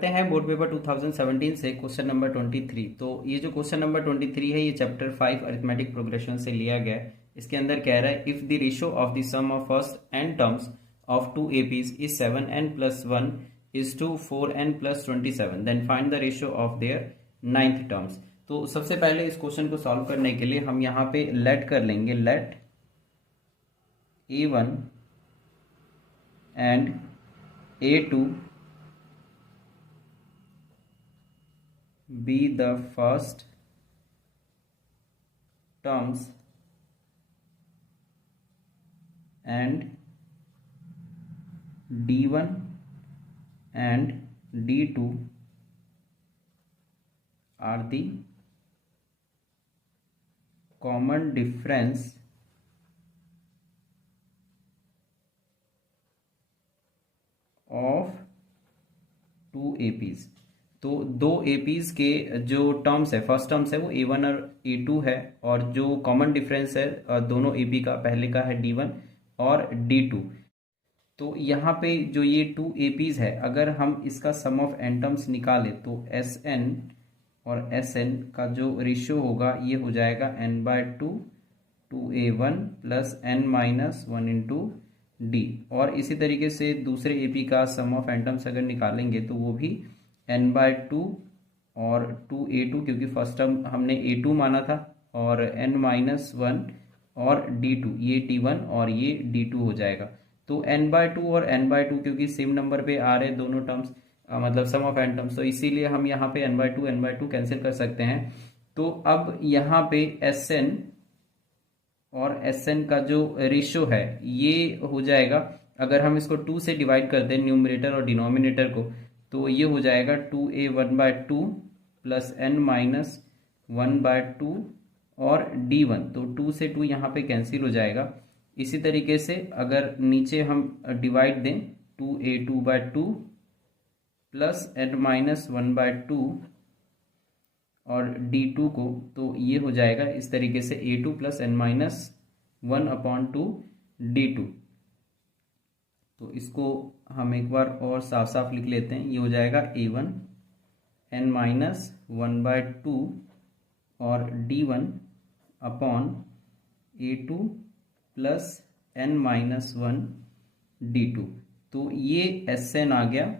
करते हैं board paper 2017 से क्वेश्चन नंबर 23। तो ये जो क्वेश्चन नंबर 23 है ये चैप्टर 5 अरिथमेटिक प्रोग्रेशन से लिया गया है। इसके अंदर कह रहा है if the ratio of the sum of first n terms of two APs is 7n + 1 is to 4n + 27 then find the ratio of their ninth terms. तो सबसे पहले इस क्वेश्चन को सॉल्व करने के लिए हम यहाँ पे लेट कर लेंगे, let a1 and a2 be the first terms and d1 and d2 are the common difference of two APs। तो दो एपीज के जो टर्म्स है, फर्स्ट टर्म्स है वो a1 और a2 है, और जो कॉमन डिफरेंस है दोनों एपी का, पहले का है d1 और d2। तो यहाँ पे जो ये टू एपीज है, अगर हम इसका सम ऑफ एन टर्म्स निकालें तो sn और sn का जो रेशियो होगा ये हो जाएगा n/2 2a1 + n-1 × d। और इसी तरीके से दूसरे एपी का सम ऑफ एन टर्म्स अगर निकालेंगे तो वो भी n/2 और 2a2, क्योंकि फर्स्ट टर्म हमने a2 माना था, और n-1 और d2, ये t1 और ये d2 हो जाएगा। तो n/2 और n/2 क्योंकि सेम नंबर पे आ रहे दोनों टर्म्स, मतलब सम ऑफ एन टर्म्स, तो इसीलिए हम यहाँ पे n/2 कैंसिल कर सकते हैं। तो अब यहाँ पे sn और sn का जो रेशियो है ये हो जाएगा, अगर हम इसको 2 से डिवाइड करते हैं न्यूमरेटर और डिनोमिनेटर को, तो ये हो जाएगा 2a1/2 + n-1/2 और d1। तो 2 से 2 यहाँ पे कैंसिल हो जाएगा। इसी तरीके से अगर नीचे हम डिवाइड दें 2a2/2 + n-1/2 और d2 को, तो ये हो जाएगा इस तरीके से a2 + n-1/2 d2। तो इसको हम एक बार और साफ साफ लिख लेते हैं। ये हो जाएगा a1 n-1/2 और d1 a2 + n-1 d2। तो ये sn आ गया,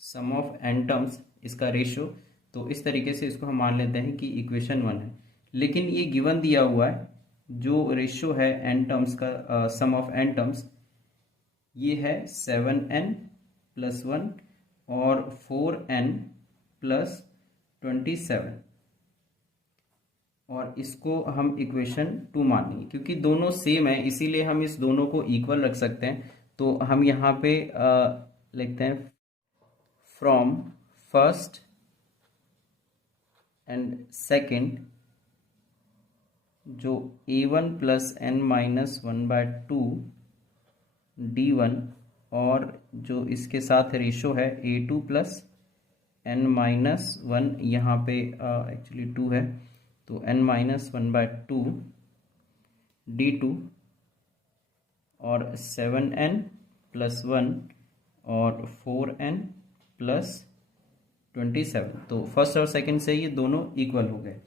सम ऑफ एन टर्म्स, इसका रेशियो। तो इस तरीके से इसको हम मान लेते हैं कि इक्वेशन 1 है। लेकिन ये गिवन दिया हुआ है, जो रेशियो है एन टर्म्स का, सम ऑफ एन टर्म्स, ये है 7n + 1 और 4n + 27, और इसको हम इक्वेशन 2 मानेंगे क्योंकि दोनों सेम है, इसीलिए हम इस दोनों को इक्वल रख सकते हैं। तो हम यहाँ पे लिखते हैं फ्रॉम फर्स्ट एंड सेकंड, जो a1 + n-1/2 d1, और जो इसके साथ रेशियो है a2 + n-1, यहाँ पे एक्चुअली 2 है, तो n-1/2 d2, और 7n + 1 और 4n + 27। तो फर्स्ट और सेकंड से ये दोनों इक्वल हो गए।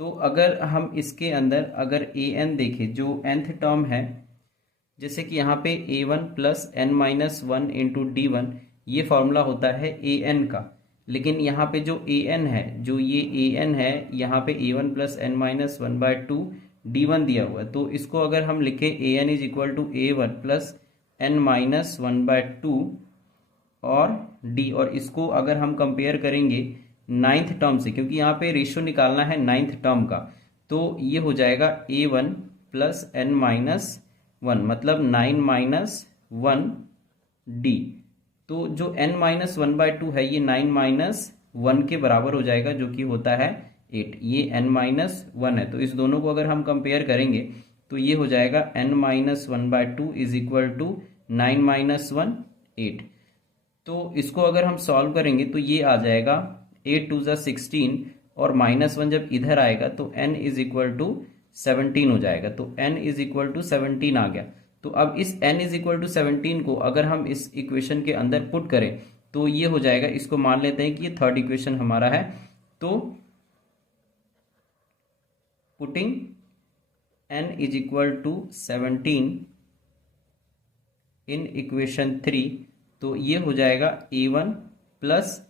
तो अगर हम इसके अंदर अगर an देखें, जो nth टर्म है, जैसे कि यहाँ पे a1 + n-1 × d1, ये फॉर्मूला होता है an का। लेकिन यहाँ पे जो an है, जो ये an है, यहाँ पे a1 + n-1/2 d1 दिया हुआ है। तो इसको अगर हम लिखें an = a1 + n-1/2 और d, और इसको अगर हम कंपेयर करेंगे नाइन्थ टर्म से, क्योंकि यहाँ पे रेशियो निकालना है नाइन्थ टर्म का, तो ये हो जाएगा a1 + n-1, मतलब 9 - 1 d। तो जो n-1/2 है ये 9 - 1 के बराबर हो जाएगा, जो कि होता है 8। ये n-1 है, तो इस दोनों को अगर हम कंपेयर करेंगे तो ये हो जाएगा n-1/2 = 9 - 1 8। तो इसको अगर हम सॉल्व करेंगे तो ये आ जाएगा 8 × 2 = 16, और -1 जब इधर आएगा तो n = 17 हो जाएगा। तो n = 17 आ गया। तो अब इस n इज इक्वल टू 17 को अगर हम इस इक्वेशन के अंदर पुट करें तो ये हो जाएगा, इसको मान लेते हैं कि ये थर्ड इक्वेशन हमारा है। तो putting n is equal to 17 in equation 3, तो ये हो जाएगा a1 प्लस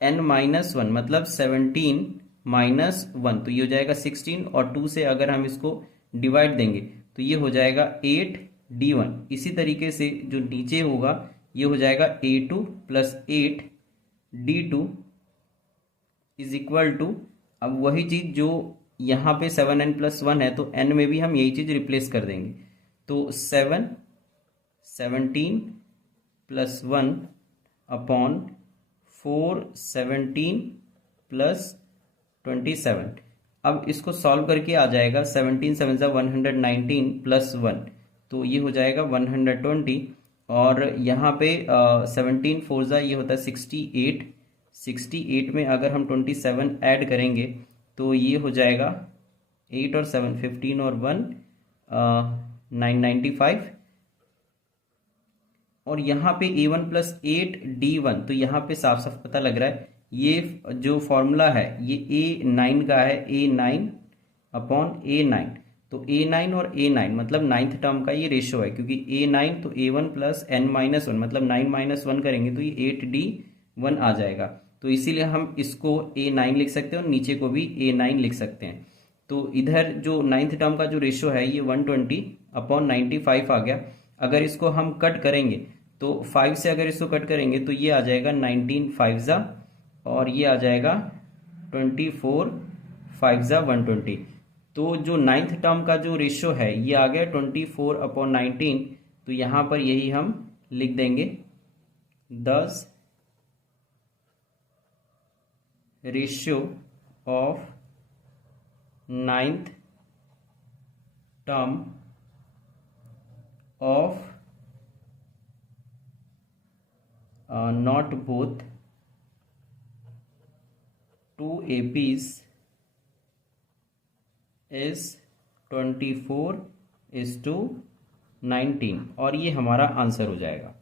n माइनस 1 मतलब 17 माइनस 1, तो ये हो जाएगा 16 और 2 से अगर हम इसको डिवाइड देंगे तो ये हो जाएगा 8d1। इसी तरीके से जो नीचे होगा ये हो जाएगा a2 plus 8d2 is equal to, अब वही चीज जो यहाँ पे 7n प्लस 1 है तो n में भी हम यही चीज रिप्लेस कर देंगे। तो 17 प्लस 1 अपॉन 4 17 प्लस 27। अब इसको सॉल्व करके आ जाएगा 17 7 119 प्लस 1, तो ये हो जाएगा 120 और यहाँ पे 17 4 ये होता है 68। 68 में अगर हम 27 ऐड करेंगे तो ये हो जाएगा 8 और 7 15 और 1 995। और यहाँ पे a1 प्लस 8d1, तो यहाँ पे साफ साफ पता लग रहा है ये जो फॉर्मूला है ये a9 का है, a9 अपॉन a9। तो a9 और a9 मतलब नाइन्थ टर्म का ये रेशियो है, क्योंकि a9 तो a1 प्लस n माइनस 1 मतलब 9 माइनस 1 करेंगे तो ये 8d1 आ जाएगा। तो इसीलिए हम इसको a9 लिख सकते हैं और नीचे को भी a9 लिख सकते हैं। तो इधर जो नाइन्थ टर्म का जो रेशियो है ये 120 अपॉन 95 आ गया। अगर इसको हम कट करेंगे तो 5 से अगर इसको कट करेंगे तो ये आ जाएगा 19 5 और ये आ जाएगा 24 5 120। तो जो नाइन्थ टर्म का जो रेशियो है ये आ गया 24 अपॉन 19, तो यहाँ पर यही हम लिख देंगे 10 ratio of ninth term of not both two APs is 24:19 और ये हमारा आंसर हो जाएगा।